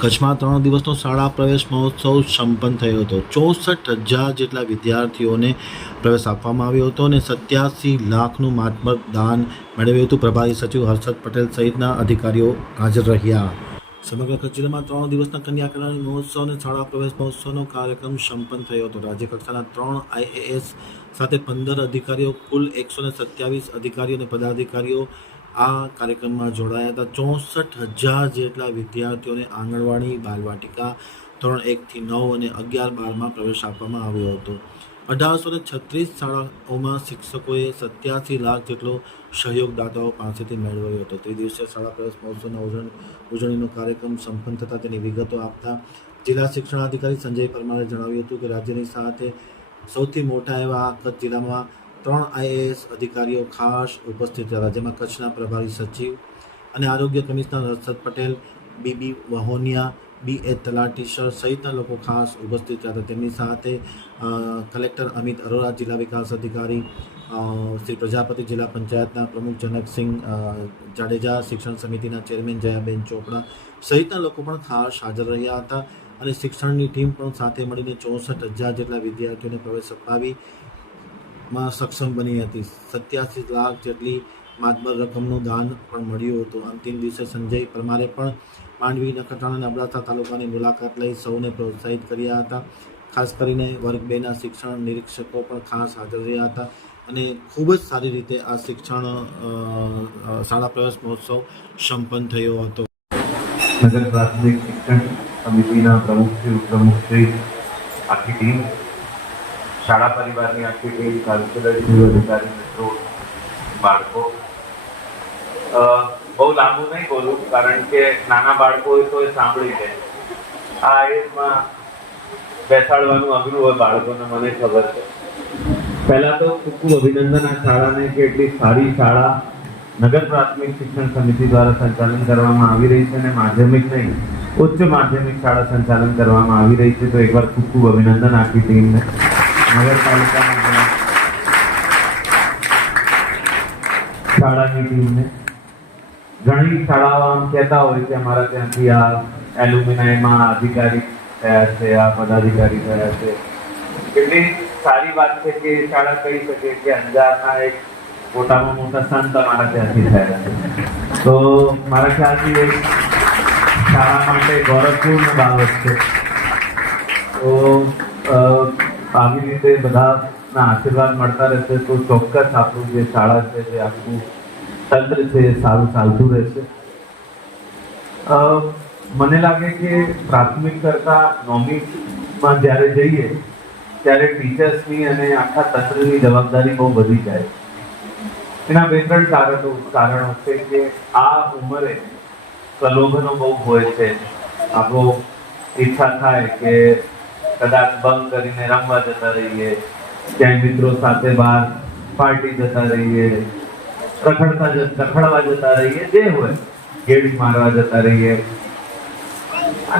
કચ્છમાં ત્રણ દિવસનો શાળા પ્રવેશ મહોત્સવ સંપન્ન થયો હતો. ચોસઠ હજાર જેટલા વિદ્યાર્થીઓને પ્રવેશ આપવામાં આવ્યો હતો અને સત્યાસી લાખનું માતબર દાન મેળવ્યું હતું. પ્રભારી સચિવ હર્ષદ પટેલ સહિતના અધિકારીઓ હાજર રહ્યા. સમગ્ર કચ્છ જિલ્લામાં ત્રણ દિવસના કન્યાકરણી મહોત્સવ અને શાળા પ્રવેશ મહોત્સવનો કાર્યક્રમ સંપન્ન થયો હતો. રાજ્યકક્ષાના ત્રણ આઈએએસ સાથે પંદર અધિકારીઓ, કુલ એકસો ને સત્યાવીસ અધિકારીઓ અને પદાધિકારીઓ આ કાર્યક્રમમાં જોડાયા હતા ચોસઠ હજાર જેટલા વિદ્યાર્થીઓને આંગણવાડી, બાલવાટિકા ધોરણ એકથી નવ અને અગિયાર બારમાં પ્રવેશ આપવામાં આવ્યો હતો. અઢારસો ને છત્રીસ શાળાઓમાં શિક્ષકોએ સત્યાસી લાખ જેટલો સહયોગદાતાઓ પાસેથી મેળવ્યો હતો. તે દિવસે શાળા પ્રવેશ મહોત્સવના ઉજવણી, ઉજવણીનો કાર્યક્રમ સંપન્ન થતાં તેની વિગતો આપતા જિલ્લા શિક્ષણાધિકારી સંજય પરમારે જણાવ્યું હતું કે રાજ્યની સાથે સૌથી મોટા એવા આ જિલ્લામાં ત્રણ આઈએએસ અધિકારીઓ ખાસ ઉપસ્થિત રહ્યા જેમાં કચ્છના પ્રભારી સચિવ અને આરોગ્ય commissioner Harshad Patel, B B Vahoniya, B A Talati sir સહિતના લોકો ખાસ ઉપસ્થિત રહ્યા હતા. તેમની સાથે કલેક્ટર અમિત અરોરા, જિલ્લા વિકાસ અધિકારી શ્રી પ્રજાપતિ, જિલ્લા પંચાયતના પ્રમુખ જનકસિંહ જાડેજા, શિક્ષણ સમિતિના ચેરમેન જયાબેન ચોપડા સહિતના લોકો પણ ખાસ હાજર રહ્યા હતા. અને શિક્ષણની ટીમ પણ સાથે મળીને ચોસઠ હજાર જેટલા વિદ્યાર્થીઓને પ્રવેશ અપાવી માં સક્ષમ બની હતી. સત્યાસી લાખ જેટલી માતબર રકમનું દાન પણ મળ્યું હતું. અંતિમ દિવસે સંજય પરમારે પણ માંડવી, નખત્રાણા અને અબડાસા તાલુકાની મુલાકાત લઈ સૌને પ્રોત્સાહિત કર્યા હતા. ખાસ કરીને વર્ગ બેના શિક્ષણ નિરીક્ષકો પણ ખાસ હાજર રહ્યા હતા અને ખૂબ જ સારી રીતે આ શિક્ષણ શાળા પ્રવેશ મહોત્સવ સંપન્ન થયો હતો. નગર પ્રાથમિક શિક્ષણ સમિતિના પ્રમુખશ્રી ઉપપ્રમુખશ્રી આખી ટીમ શાળા પરિવારની આખી ટીમ કાઉન્સિલરશ્રી અધિકારી મિત્રો, બાળકો. બહુ લાંબુ નહીં બોલું, કારણ કે નાના બાળકો હોય તો એ સાંભળી લે. આ એજમાં બેસાડવાનું અઘરું હોય બાળકોને, મને ખબર છે. પહેલા તો ખૂબ ખૂબ અભિનંદન આ શાળાને કે એટલી સારી શાળા નગર પ્રાથમિક શિક્ષણ સમિતિ દ્વારા સંચાલન કરવામાં આવી રહી છે અને માધ્યમિક નહીં, ઉચ્ચ માધ્યમિક શાળા સંચાલન કરવામાં આવી રહી છે. તો એકવાર ખૂબ ખૂબ અભિનંદન આખી ટીમને. નગરપાલિકાના શાળાની ટીમને ઘણી શાળાઓ આમ કહેતા હોય કે અમારા ત્યાંથી આ એલ્યુમિનાયમાં અધિકારી થયા છે, આ પદાધિકારી થયા છે. કેટલી સારી વાત છે કે શાળા કહી શકે કે અંજારના એક મોટામાં મોટા સંત અમારા ત્યાંથી થયા છે. તો મારા ખ્યાલથી એક શાળા માટે ગૌરવપૂર્ણ બાબત છે. તો આવી રીતે બધાના આશીર્વાદ મળતા રહેશે તો ચોક્કસ આપણું જે શાળા છે, જે આખું તંત્ર છે, એ સારું ચાલતું રહેશે. મને લાગે કે પ્રાથમિક કરતા નોમિકમાં જ્યારે જઈએ, ત્યારે ટીચર્સની અને આખા તંત્રની જવાબદારી બહુ વધી જાય. એના બે ત્રણ કારણો કારણો છે કે આ ઉંમરે પ્રલોભનો બહુ હોય છે. આપણો ઈચ્છા થાય કે કદાચ બંધ કરીને રમવા જતા રહીએ ક્યાંય મિત્રો સાથે બહાર પાર્ટી જતા રહીએ, રખડતા રખડવા જતા રહીએ, જે હોય, ગેડી મારવા જતા રહીએ.